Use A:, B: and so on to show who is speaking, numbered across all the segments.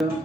A: No,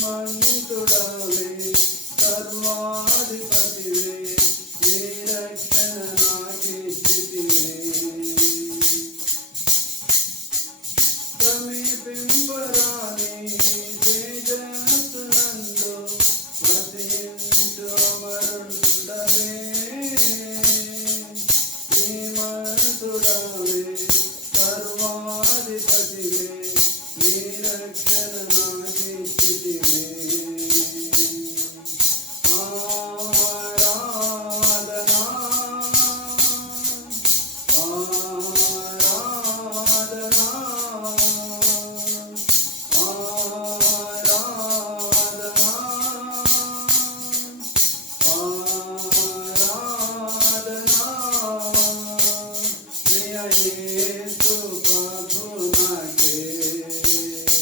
A: மன்னித்துடவே சர்வாதிபதிவே ரட்சணனாகி సమీపింపరాని తేజస్సు నందు మతించు అమరుండవే శ్రీమంతుడవే సర్వాధిపతివే నీ రక్షణ yeah.